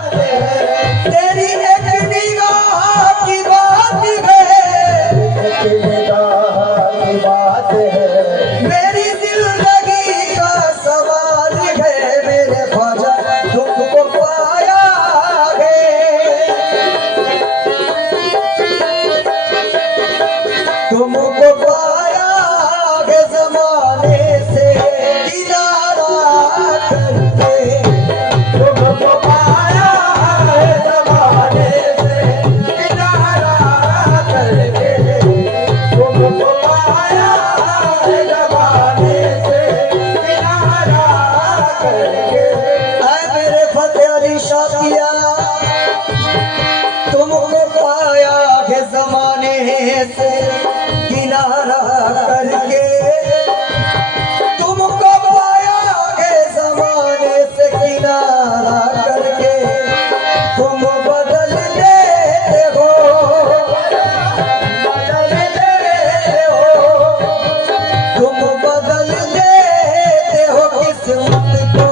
तेरी एक निगाह की बात है, एक निगाह की बात है, मेरी जिंदगी का सवाल है, मेरे ख्वाजा तुमको पाया है, तुमको पाया है जमाने से किनारा करके, तुमको पाया है जमाने से किनारा करके, तुमको पाया है जमाने से किनारा करके। ऐ मेरे फतेह अली शाकिया, तुमको पाया है जमाने से किनारा करके, तुमको पाया है जमाने से किनारा करके, तुम बदल देते हो, बदल देते हो, तुम बदल देते हो किस्मत को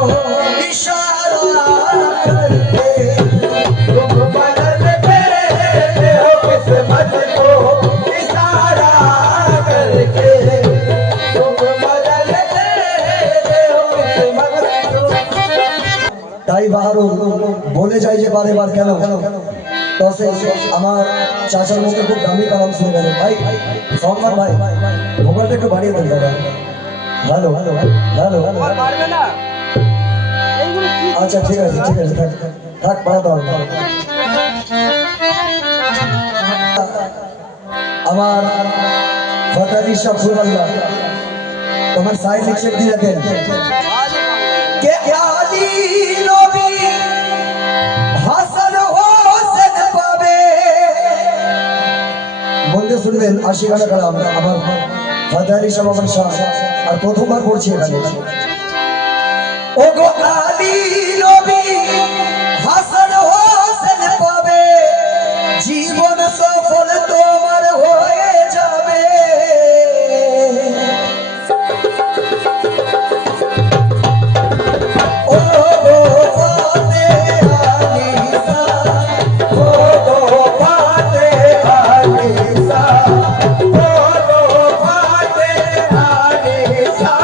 इशारा करके, तुम बदल देते हो किस्मत को इशारा करके, तुम बदल देते हो किस्मत को। তাই বাহারু বলে যাই যে বারে বার কেন তো আমার চাচার মুখে খুব দামি কালাম শুনে গেল ভাই সম্মান ভাই মোবাইলটা একটু বাড়িয়ে দেন দাদা হ্যালো হ্যালো হ্যালো পারবে না এইগুলো কি আচ্ছা ঠিক আছে থাক থাক বাড়াতে হবে আমার ফতালি শাহপুরাল্লাহ তোমার সাইড লিখে দিয়ে দেন কে আলী নবী হাসান হোসেন পাবে বলতে শুনবেন আশিকানা কালাম আমার ফতালি শাহবান শাহ আর প্রথমবার পড়ছি এখানে ও গো আলী নবী হাসান হোসেন পাবে জীবন সফল তোমার হয়ে যাবে ও গো ফাতে আলী সা ও গো ফাতে আলী সা ও গো ফাতে আলী সা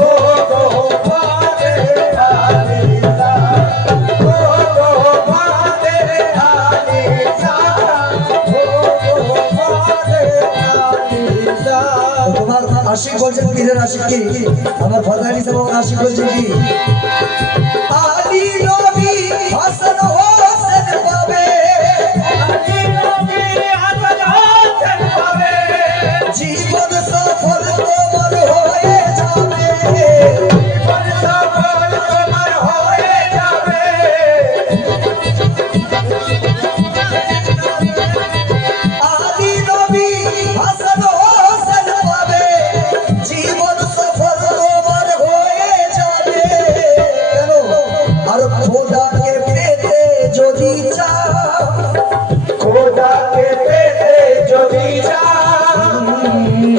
ও গো ফাতে আলী সা ও গো ফাতে আলী সা ও গো ফাতে আলী সা। তোমার আশিক বলছেন পীরের আশিক কি আমার ফাতে আলী সাহেব আশিক বলছেন কি আলী নবী হাসান হোসেন পাবে আলী নবী হাসান হোসেন পাবে জীবন সফল তোমার হয়ে যাবে জীবন সফল তোমার হয়ে যাবে আলী নবী হাসান হোসেন পাবে জীবন সফল তোমার হয়ে যাবে কেন আর খোদাকে পেতে যদি চাও খোদাকে পেতে যদি চাও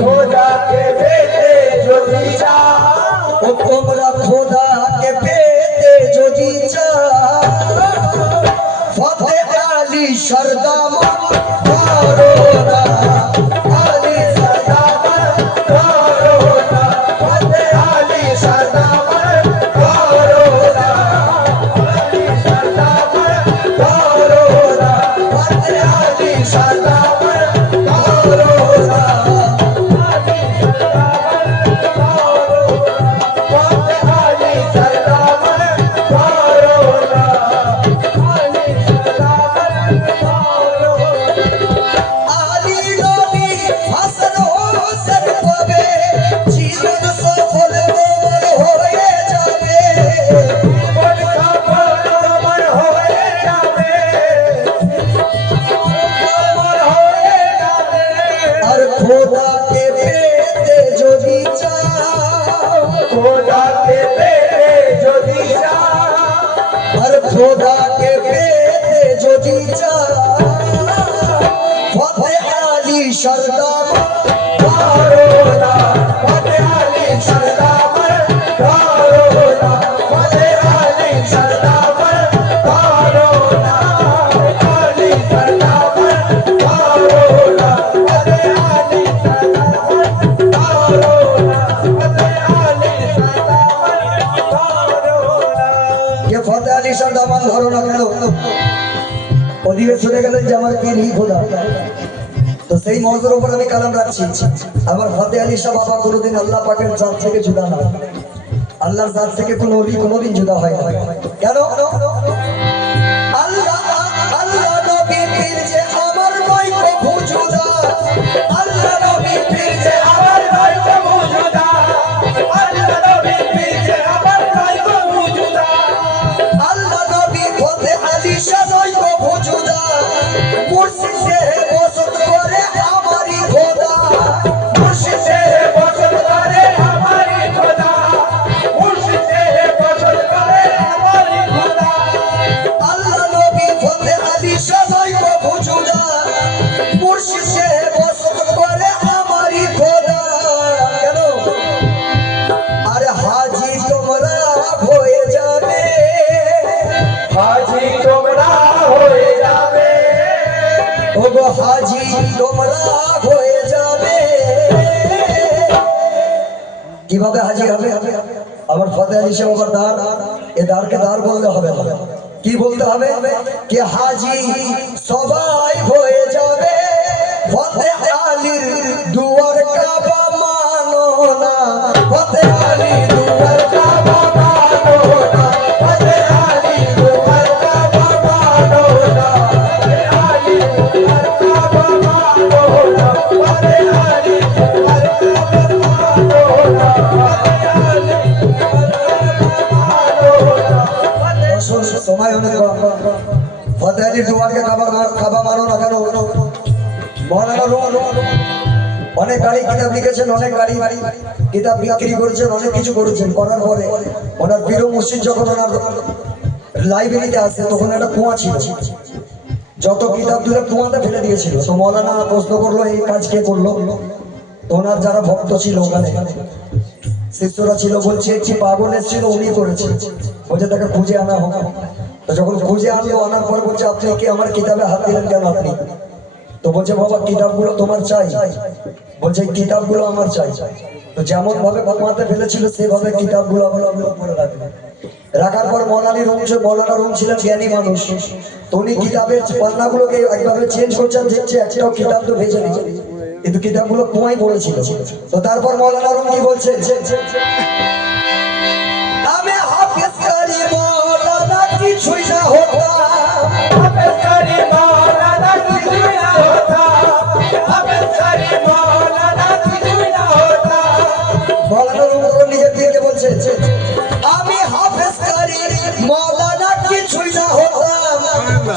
খোদাকে পেতে যদি চাও ও তোমরা খোদাকে পেতে যদি চাও ফতে আলী সরদামান করো না আলী সরদামান করো না ফতে আলী সরদামান করো না আলী সরদামান করো না ফতে আলী সরদামান করো না আলী সরদামান করো না ফতে আলী সরদামান করো না আলী সরদামান করো আলী নবী হাসান হোসেন পাবে জীবন সফল তোমার হয়ে যাবে জীবন সফল তোমার হয়ে যাবে তোমার হয়ে যাবে আর খোদাকে পেতে যদি চাও খোদাকে পেতে যদি চাও আর খোদাকে পেতে যদি চাও ফতে আলী সরদামান করো না ফতে আলী সরদামান করো না ফতে আলী সরদামান করো সামান ধরো না কেন, ওদিকে চলে গেলেন যে আমার পীর হি খোদা। তো সেই মহজের উপর আমি কালাম রাখছি, আমার ফতে আলী শাহ বাবা কোনোদিন আল্লাহ পাকের জাত থেকে জুদা না, আল্লাহর জাত থেকে কোনো অলি কোনোদিন জুদা হয় না। কেন? আল্লাহ আল্লাহ নবীর পীর যে আমার নয় কভু জুদা, আল্লাহ নবীর পীর যে আমার নয় কভু জুদা, আল্লাহ নবীর পীর যে আমার নয় কভু জুদা, আল্লাহ নবী ফতে আলী শাহ নয় কভু জুদা, মুর্শিদ সে বসত করে আমারই খোদা, মুর্শিদ সে বসত করে আমারই খোদা, মুর্শিদ সে বসত করে আমারই খোদা। আল্লাহ নবী ফতে আলী শাহ নয় কভু জুদা, মুর্শিদ সে বসত করে আমারই খোদা। কেন? আরে হাজি তোমরা হয়ে যাবে, হাজি তোমরা হয়ে যাবে, ওগো হাজি তোমরা হয়ে যাবে। কিভাবে হাজি হবে? আমার ফতে আলী শাহ বাবার দ্বার, এ দ্বারকে দ্বার বলতে হবে না, কি বলতে হবে? কি হাজি সবাই হয়ে যাবে, ফতে আলীর দুয়ার কাবা মানো না, ফতে আলীর দুয়ার কাবা মানো না, ফতে আলীর দুয়ার কাবা মানো না, ফতে আলীর দুয়ার কাবা মানো না, ফতে আলীর দুয়ার কাবা মানো না, ফতে আলীর দুয়ার কাবা মানো না। সময় অনেক কম, ফতে আলীর দুয়ারকে কাবা মানো না কেন? মৌলানা রুম অনেক গাড়ি কিতাব লিখেছেন, অনেক গাড়ি কিতাব বিক্রি করেছেন, অনেক কিছু করেছেন। করার পরে ওনার পীর মুর্শিদ যখন ওনার লাইব্রেরিতে আসে তখন একটা কুয়া ছিল, যত কিতাব তুলে কুয়াতে ফেলে দিয়েছিল। তো মৌলানা প্রশ্ন করলো এই কাজ কে করলো? তো ওনার যারা ভক্ত ছিল ওখানে শিষ্যরা ছিল, বলছে একটি পাগল এসেছিল উনি করেছে, বলছে তাকে খুঁজে আনা হোক। তো যখন খুঁজে আনলো, আনার পর বলছে আপনি কি আমার কিতাবে হাত দিলেন কেন আপনি? তো বলছে বাবা কিতাবগুলো তোমার চাই, বলছে এই কিতাবগুলো আমার চাই। তো যেমন ভাবে কুয়াতে ফেলেছিল সেভাবে কিতাবগুলো আমি উপরে রাখলাম। রাখার পর মৌলানা রুম ছিলেন জ্ঞানী মানুষ, তো উনি কিতাবের পান্নাগুলোকে একভাবে চেঞ্জ করছেন, দেখছে একটাও কিতাব তো ভেজে নিচ্ছে, কিন্তু কিতাবগুলো কুয়ায় পড়েছিল। তো তারপর মৌলানা রুম কি বলছে? আমি হাফেজ করি মৌলানা কিছুই না হতাম, হাফেজ করি মৌলানা কিছুই না হতাম, হাফেজ করি মৌলানা কিছুই না হতাম। মৌলানা রুম নিজের দিকে বলছে আমি হাফেজ করি মৌলানা কিছুই না হতাম,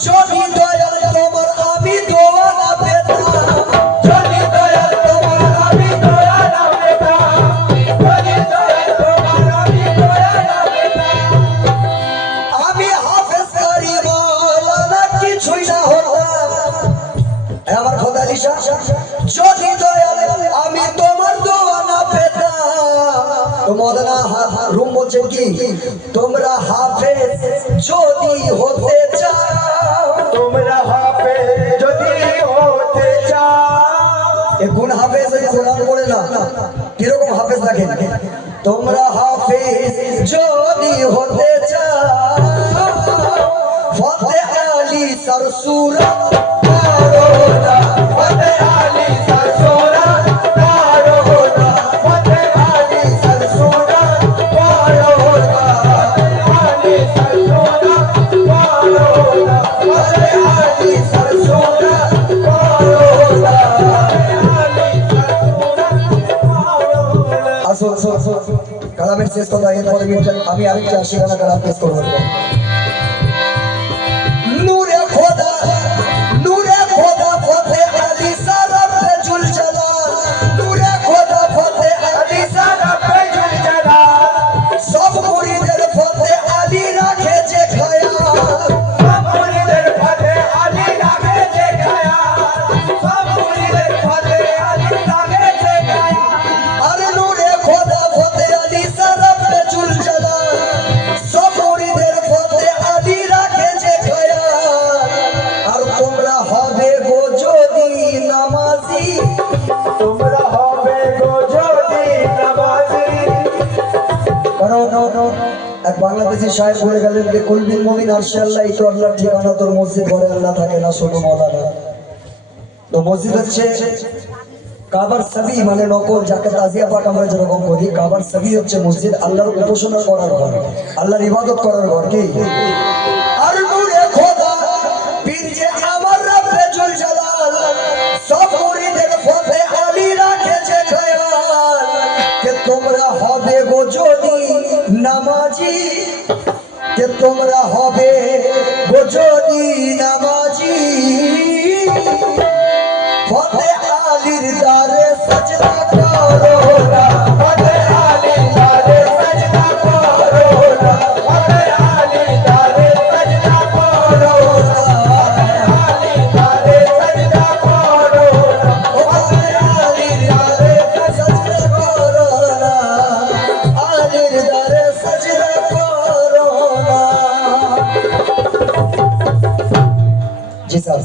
যদি দয়াল তোমার আমি দোয়া না পেতাম, যদি দয়াল তোমার আমি দোয়া না পেতাম, যদি দয়াল তোমার আমি দোয়া না পেতাম। আমি হাফেজ করি মৌলানা কিছুই না হতাম, আমার খোদা আলী শাহ, যদি দয়াল আমি তোমার দোয়া না পেতাম। তো মৌলানা রুম বলছেন কি তোমরা হাফেজ যদি হতে চাও, তোমরা হাফেজ যদি হতে চাও। এ কোন হাফেজ? ওই কোরআন পড়ে না, কিরকম হাফেজ দেখেন? তোমরা হাফেজ যদি হতে চাও, ফতে আলী সরসুরা তারো না, ফতে আলী সরসুরা তারো না, ফতে আলী সরসুরা তারো না, আলী সরসুরা তারো না, ফতে আলী সরসুরা তারো না, আলী সরসুরা তারো না। আসুন কালামের শেষ কথা, এরপরে আমি আরেকটা আশিখানা কালাম পেশ করবো। নূরে খোদা ফতে আলী সারা पे झुल चला, नूरे খোদা ফতে আলী সারা पे झुल चला, সব মুরিদের ফতে আলী রাখে যে খায়াল, সব মুরিদের ফতে আলী রাখে যে খায়াল, সব মুরিদের ফতে আলী রাখে যে খায়াল। আরে নূরে খোদা ফতে আলী সারা पे झुल चला, সব মুরিদের ফতে বাবুজি সাহেব বলে গেলেন যে কুলবিল মুমিন আরশে আল্লাহ, এই তো আল্লাহর ঠিকানা, তোর মসজিদ ঘরে আল্লাহ থাকে না, শোনো মাওলানা। তো মসজিদ হচ্ছে কাবার সবই, মানে নকল, যাকে তাজিয়া পাঠ আমরা যেরকম করি, কাবার সবই হচ্ছে মসজিদ, আল্লাহর উপাসনা করার ঘর, আল্লাহর ইবাদত করার ঘর। কি আর নূরে খোদা পীর যে আমার রব্বে জুল জালাল, সব মুরিদের পথে আলী রাখেছে খেয়াল, কে তোমরা হবে গো যদি নামাজি, কে তোমরা হবে গো যদি নামাজি, ফতে আলীর দারে সজদা করো না, ফতে আলীর দারে সজদা করো না, ফতে আলীর দারে সজদা করো না, আলীর দারে সজদা করো না, ফতে আলীর দারে সজদা করো না, আলীর দারে সজদা করো না। জি স্যার।